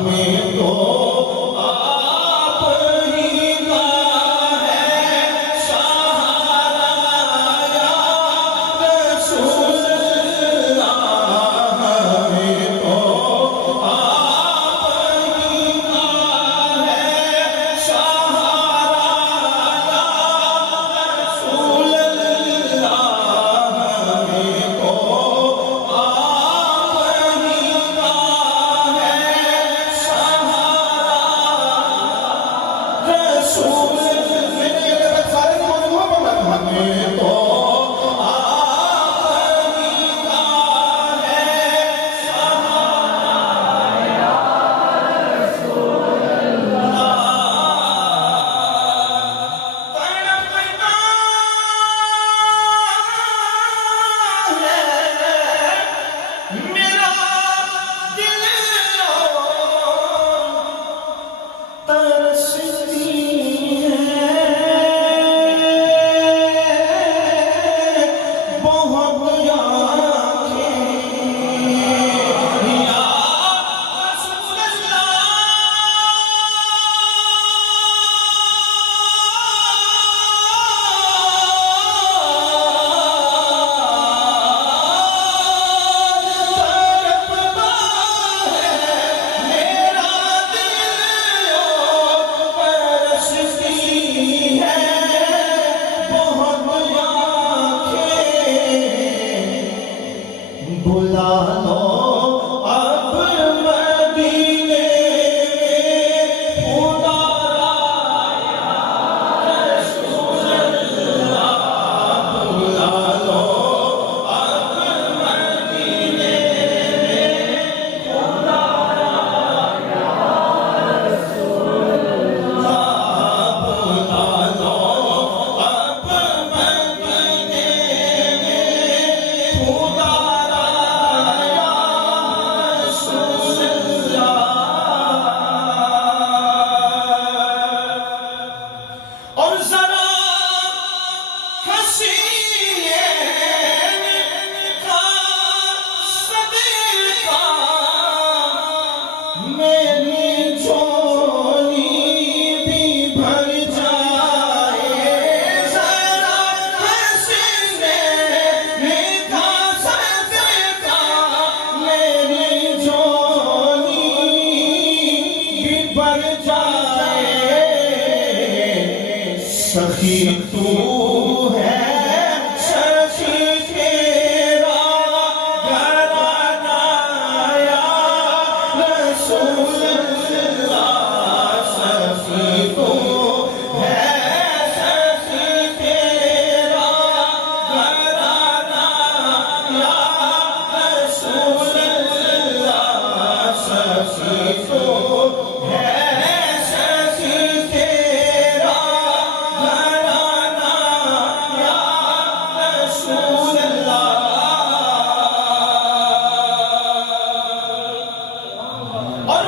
ہمیں تو آپ ہی کا ہے سہارا یا رسول اللہ، ہمیں تو آپ ہی کا ہے سہارا یا رسول اللہ، ہمیں تو بلا لو اب مدینے میں خدا را یا رسول اللہ، بلا لو اب مدینے میں خدا را یا رسول اللہ، بلا لو اب مدینے میں خدا سخی تو ہے سخی تیرا گھرانہ یا رسول اللہ، سخی تو ہے سخی تیرا گھرانہ یا رسول اللہ، سخی تو ہے اور